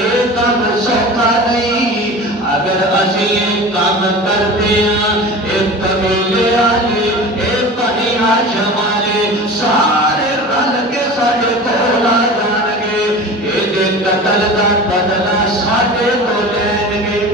یہ کام سوکھا نہیں اگر اسی یہ کام کرتے ہیں ایک قبیلے والے ایک بنی ہاشم والے سارے رل کے ساڈے کول آ جان گے یہ قتل کا بدلہ ساڈے کو لین گے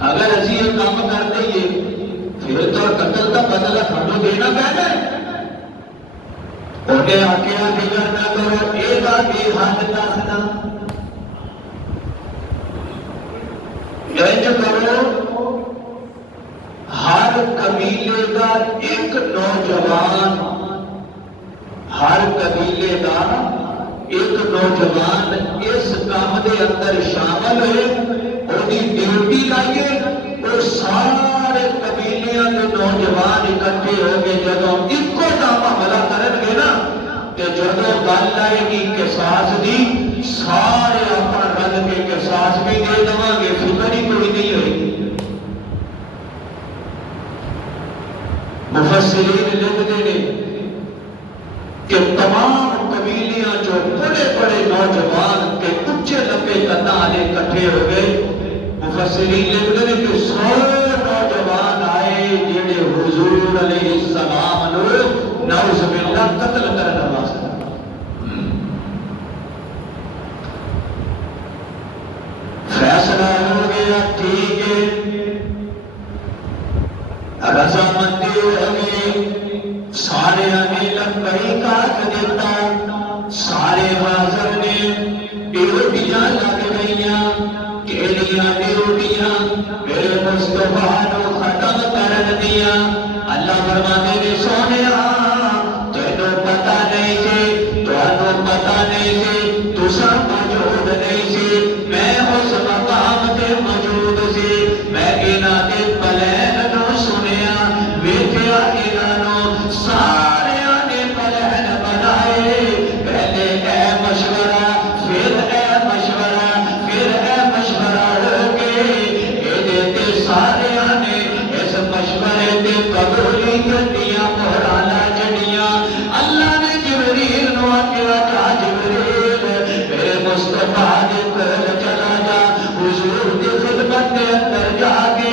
اگر اسی یہ کام کر دئیے پھر تو قتل کا بدلہ سانو دینا پہنا ہے انہیں آکیا فکر نہ کرو ایک آگے حد دسنا انج کرو ہر قبیلے کا ایک نوجوان ہر قبیلے کا ایک نوجوان اس کام دے اندر شامل ہوئے وہی ڈیوٹی لائیے وہ سارے قبیلیاں کے نوجوان اکٹھے ہو گئے جب ایک کو کام حملہ کرن گے نا کہ جب گل آئے گی قصاص دی سارے اپنا رل کے قصاص بھی دے دواں گے فکر ہی کوئی نہیں ہوئی مفسرین لکھتے ہیں کہ تمام قبیلیاں جو بڑے بڑے نوجوان کے اونچے لمبے قد والے اکٹھے ہو گئے مفسرین لکھتے ہیں کہ 100 نوجوان آئے جڑے حضور علیہ السلام نو نعوذ باللہ قتل کرنا واسطے فیصلہ ہو گیا ٹھیک ہے رضامندی ہو گئی سارے نے لبیک آکھ دیتا سارے حاضر نے ڈیوٹیاں لگ گئیاں کیڑیاں ڈیوٹیاں میرے مصطفیٰ نو ختم کرن دیا اللہ فرماتے نے سونیا تینوں پتہ نہیں سی تانوں پتہ نہیں سی تساں موجود نہیں سی میں اس مقام تے موجود سی میں انہاں دے پلان نو سنیا ویکھیا انہاں نو سارے نے پلان بنائے پہلے اے مشورہ پھر اے مشورہ پھر اے مشورہ ہو کے اے تے سارے نے اس مشورے تے قبولیت دیا مہرانا جڑیاں اللہ نے جبریل نو آکھیا جا جبریل میرے مصطفیٰ دے کول چلا جا حضور دی خدمت دے اندر جا کے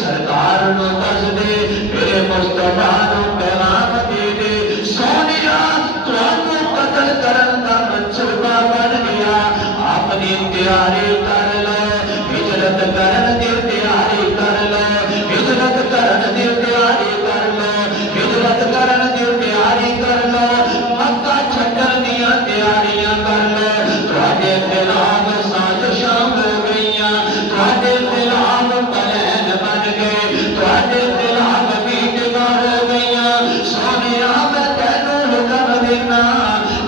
سرکار نو دس دے میرے مصطفیٰ نو پیغام دے دے سونیا تانوں قتل کرن دا منصوبہ بن گیا اپنی تیاری کر لو ہجرت کرن دی تیاری کر لو ہجرت کرن دی تیاری کر لو ہجرت کرن دی تیاری کر لو مکہ چھڈن دیاں تیاریاں کر لو تواڈے خلاف سازشاں ہو گئیاں تواڈے خلاف پلان بن گئے تواڈے خلاف میٹنگاں ہو گئیاں سونیا میں تینوں حکم دینا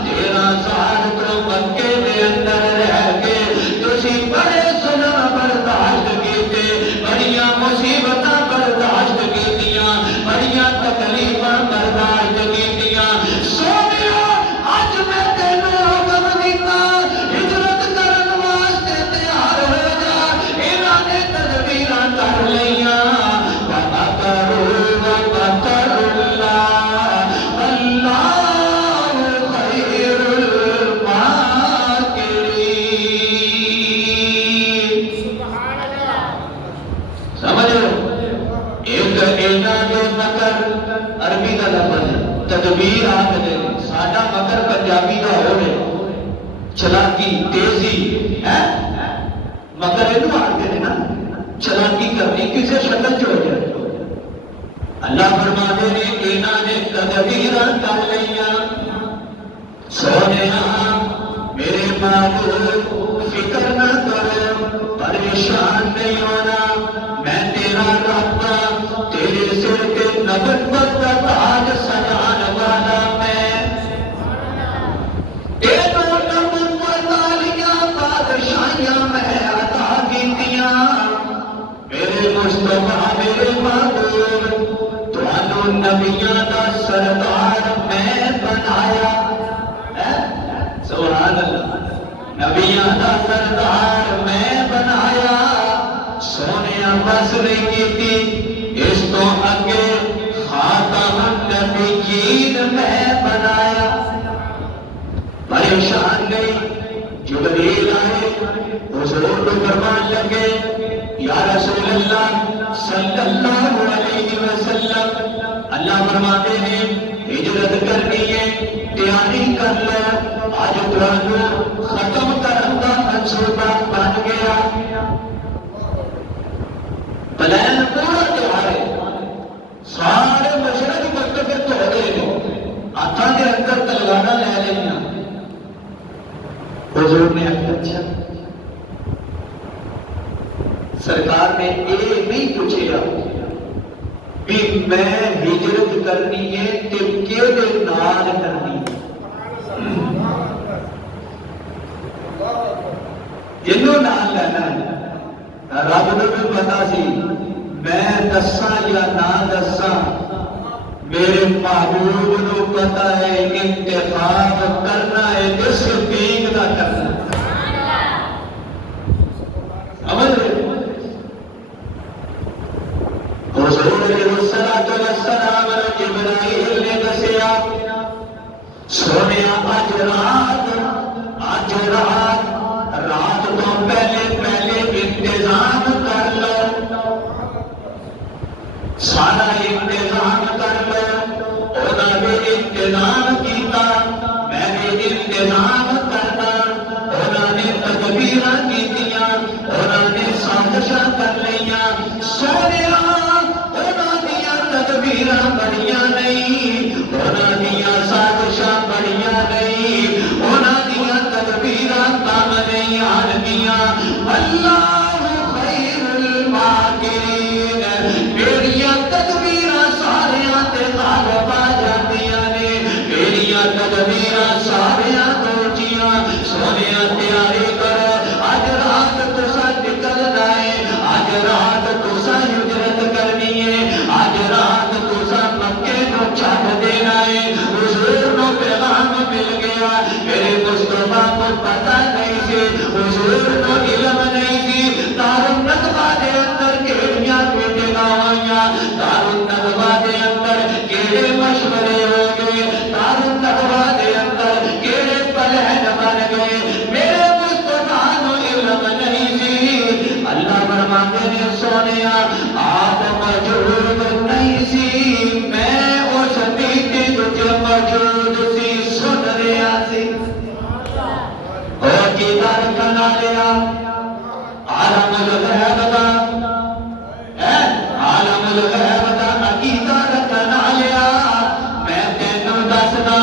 13 سال تو مکے دے اندر رہ کے تسی بڑے ظلم برداشت کیتے بڑیاں مصیبتاں برداشت کیتیاں بڑیاں تکلیفاں برداشت کیتیاں سونیا اج میں تینوں حکم دینا ہجرت کرن واسطے تیار ہو جا انہاں نے تدبیراں کر لیاں وَمَكَرُوا اللَّهَ وَاللَّهُ خَيْرُ الْمَاكِرِينَ سمجھو ایک انہاں دے مکر عربی کا لفظ ہے تدبیر آکھدے نے ساڈا مکر پنجابی دا ہوے چلاکی تیزی ہے مگر اینو آکھدے نے نا چلاکی کرنی کسے شکل چ ہو جائے اللہ فرماتے نے انہاں نے تدبیراں کر لیاں سونیا میرے محبوب فکر نہ کرو پریشان نہیں ہونا میں تیرا رب تیرے سر کے نبوت کا تاج سجان والا میں تینوں نبوت والیاں بادشاہیاں میں عطا کیتیاں میرے مصطفیٰ میرے محبوب تانوں نبیاں دا سردار میں بنایا سبحان اللہ نبیاں دا سردار میں بنایا سونیا بس نہیں کیتی اس تو اگے خاتم النبیین میں بنایا پریشان گئی، جبریل آئے، حضور کو فرمان لگے یا رسول اللہ صلی اللہ علیہ وسلم، اللہ فرماتے ہیں ہجرت کرنی ہے، تیاری کر لو، آج ترانو ختم کرنے کا منصوبہ بن گیا، پلان پورا تیار ہے، سارے مشرق مکتب تو ہو گئے ہاتھوں کے اندر تلواریں لے لیا۔ حضور نے اچھا سرکار نے یہ نہیں پوچھا بھی میں ہجرت کرنی ہے کہ کیڑے نال کرنی ہے، جنوں نال لینا ہے۔ رب نوں بھی پتا سی میں دساں یا نہ دساں، میرے محبوب نوں پتا ہے انتخاب کرنا ہے جس صدیق دا کرنا۔ حضور علیہ السلام جبرائیل نے دسیا سونیا اج رات تو پہلے انتظام کر لو، سارا انتظام کر لو، انہوں نے انتظام کیتا، میں نے انتظام کرنا، انہوں نے تدبیر کیتیاں، انہوں نے سازشاں کر لیا، سونیا تدبیراں بڑیاں نہیں، انہاں دیاں سازشاں بڑیاں نہیں، انہاں دیاں تدبیراں کام نہیں آنگیاں، اللہ خیر الماکرین، میریاں تدبیراں ساریاں تے غالب آ جاندیاں نے، میریاں تدبیراں ساریاں دوچیاں، سونیاں تیاری کرو، اج رات تساں نکلنا ہے، اج رات تساں ہجرت کرنی ہے، آج رات تساں مکے کو چھڈ دینا ہے۔ حضور کو پیغام مل گیا، میرے مصطفیٰ کو پتہ نہیں سی، حضور کو علم نہیں سی، دارالندوا دے اندر کیڑیاں میٹنگاں ہوئیاں، دارالندوا دے اندر کیڑے مشورے ہو گئے، دارالندوا دے اندر کیڑے پلان بن گئے، میرے مصطفیٰ کو علم نہیں سی۔ اللہ فرماتے ہیں سونیا آپ موجود نہیں سی، میں اس میٹنگ جو موجود سی سن رہا سی، اور کدھر کنا لیا عالم الغیب دا، عالم الغیب دا عقیدہ رکھنا لیا، میں تینوں دسدا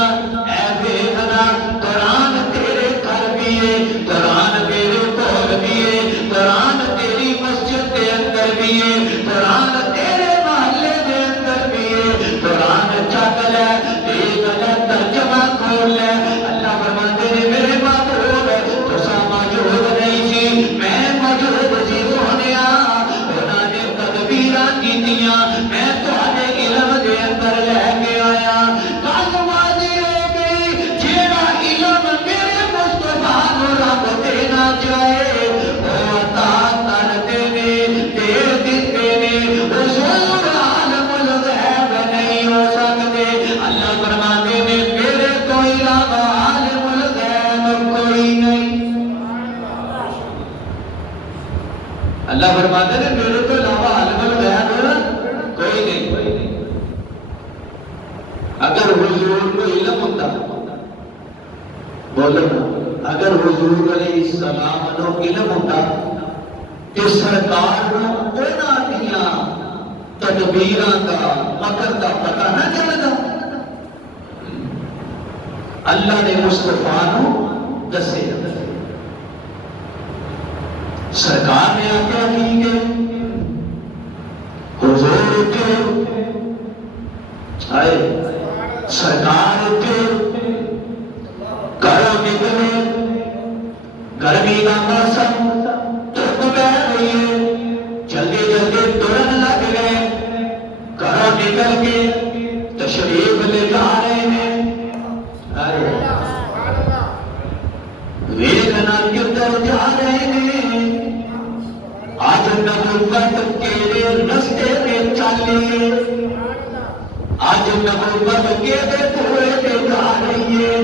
اے ویکھنا، قرآن تیرے گھر بھی ہے، قرآن میرے کول بھی ہے، قرآن تیری مسجد کے اندر بھی ہے، قرآن تیرے محلے کے اندر بھی ہے، قرآن چک لے، دیکھ لے، ترجمہ کھول لے۔ اللہ فرماتے ہیں میرے محبوب تساں موجود نہیں سی، میں موجود سی سونیا، انہوں نے تدبیراں کیتیاں، میں تہاڈے علم دے اندر لے کے آیا، گل واضح ہو گئی، جیڑا علم میرے مصطفیٰ نوں رب دینا چاہے وہ عطا کرتے نے، دے دیتے نے، حضور عالم الغیب نہیں ہو سکتے۔ اللہ فرماتے ہیں میرے تو علاوہ عالم الغیب کوئی نہیں، اللہ فرماتے ہیں میرے تو علاوہ عالم الغیب کوئی نہیں۔ اگر حضور کو علم ہوتا، بولو نا، اگر حضور علیہ السلام نو علم ہوتا کہ سرکار نو انہاں دیاں تدبیراں دا مکر دا پتہ نہ چلدا، اللہ نے مصطفیٰ نو دسے، سرکار نے آگیا کی کہ حضور اٹھے، آئے سرکار اٹھے، گھروں نکلے، گرمی کا موسم، دھوپ پہ رہی ہے، جلدی جلدی ترن لگ گئے، گھروں نکل کے تشریف لے جا رہے ہیں، ویکھنا کدھر جا رہے ہیں، آج نبوت کیڑے رستے پہ چلیے، آج نبوت کیڑے پورے پہ جا رہی ہے،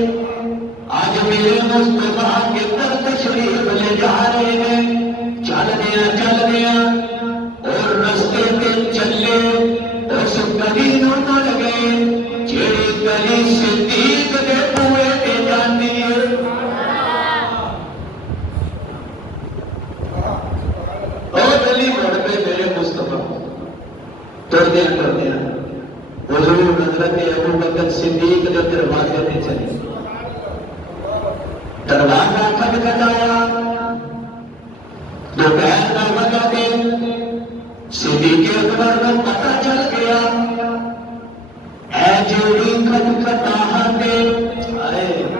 آج میرے مصطفیٰ کے در تشریف لے جا رہے ہیں. چل دیا اور رستے پہ چلے اس گلی نوں مل گئے جیڑی گلی صدیق دے بوئے پہ جاندی ہے. اور گلی مڑ پہ میرے مصطفیٰ ٹردیا حضور حضرت ابو بکر صدیق کے دروازے پہ چلے. دروازہ کھٹکھٹایا. دوپہر کا وقت ہے. صدیق اکبر کو پتہ چل گیا اے جیڑی کھٹکھٹا